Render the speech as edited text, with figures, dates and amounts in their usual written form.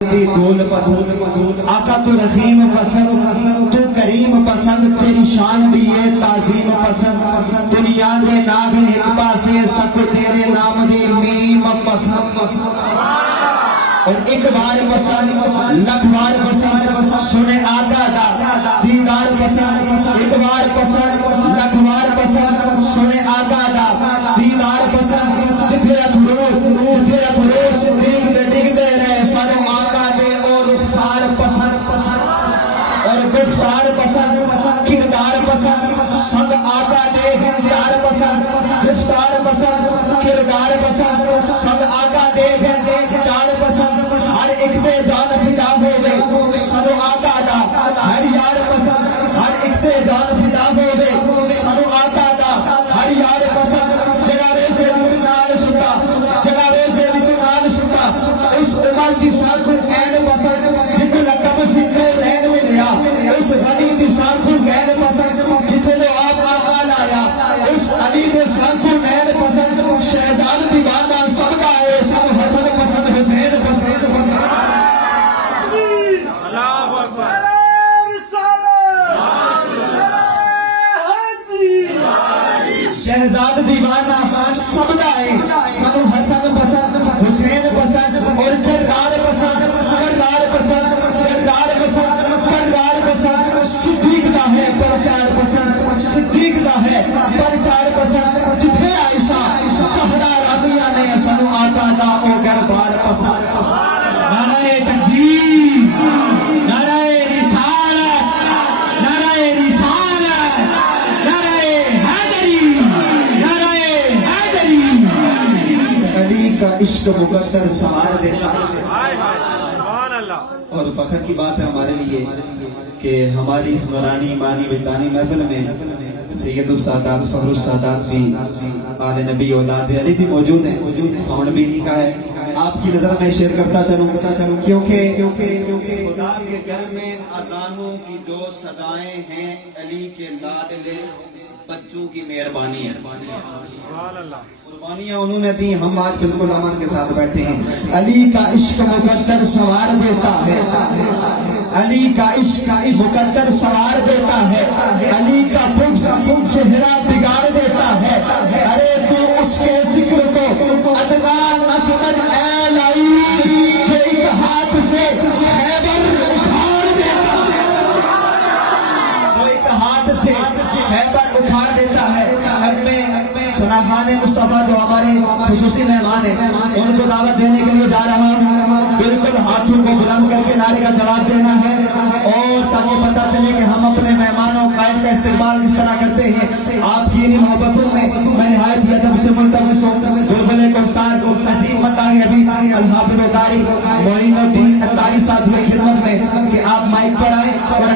دول پسند آقا تو رحیم پسند، تو کریم پسند، تیری شان بھی ہے تعظیم پسند، دنیا دے نام ایک پاسے سکھ تیرے نام دی میم پسند، اور ایک بار پسند لکھ بار پسند، سنے آقا دا دیدار پسند، ایک بار پسند لکھ بار پسند، سنے آقا دا دیدار پسند، جتھے اتھروس ڈگ دے رہے سانو آقا دے اور رخسار پسند اور گفتار پسند، کردار پسند، سنگ آقا دے چار پسند، گفتار پسند، کردار پسند، سنگ آقا دے چار پسند، ہر ایک تے جان فدا ہوئے سنو آقا دا ہر یار پسند، ہر ایک تے جان فدا ہوئے سنو آقا دا ہر یار پسند، جگارے سے بچنال ستا، جگارے سے بچنال ستا، اس عمر کی ساکھو این پسند، جتنے لکم سکھو رہن میں لیا، اس غنی کی ساکھو غیر پسند، جتنے آپ آقا لایا، اس علی کے ساکھو غیر پسند، شہزاد دیوانہ سب کا ہے سب حسن پسند، حسین پسند پسند، اللہ اکبر، شہزاد دیوانہ سب کا ہے سب حسن پسند، حسین پسند، اور جردار پسند، جردار پسند، جردار پسند، جردار پسند، صدیق دا ہے پرچار پسند، صدیق دا ہے پرچار پسند، جتھے عائشہ زہرا رضیہ نے سنو آقا دا او گربار پسند، نعرہ تکبیر، نعرہ رسالت، نعرہ رسالت، نعرہ حیدری، نعرہ حیدری، علی کا عشق مقدر سوار دیتا ہے۔ سبحان اللہ۔ اور فخر کی بات ہے ہمارے لیے کہ ہماری اس نورانی ایمانی وجدانی محفل میں سید السادات فخر السادات بھی آل نبی اولاد علی بھی موجود ہیں، ساؤنڈ بھی انہی کا ہے۔ آپ کی نظر میں شیئر کرتا چلوں کیونکہ خدا کے گھر میں اذانوں کی جو صدائیں ہیں علی کے لاڈلے بچوں کی مہربانی ہے، سبحان اللہ۔ قربانیاں انہوں نے دی، ہم آج بالکل امن کے ساتھ بیٹھے ہیں۔ علی کا عشق مقدر سوار دیتا ہے، علی کا عشق مقدر سوار دیتا ہے، علی کا بغض چہرہ بگاڑ دیتا ہے، ارے تو اس کے ذکر کو ادنا نہ سمجھ اے لائی، جو ایک ہاتھ سے خیبر اکھاڑ دیتا ہے، جو ایک ہاتھ سے خیبر اکھاڑ دیتا ہے۔ سناخان مصطفیٰ جو ہمارے خصوصی مہمان ہیں ان کو دعوت دینے کے لیے جا رہا ہوں، بالکل ہاتھوں کو بلند کر کے نعرے کا جواب دینا ہے، اور تاکہ پتہ چلے کہ ہم اپنے مہمانوں قائد کا استقبال کس طرح کرتے ہیں۔ آپ کی انہی محبتوں میں نہایت ہی ادب سے ملتمس ہوں زلزلے کو سار عظیم مطاہر ابھی الحافظ قاری معین الدین اتاری صاحب کی خدمت میں کہ آپ مائک پر آئیں اور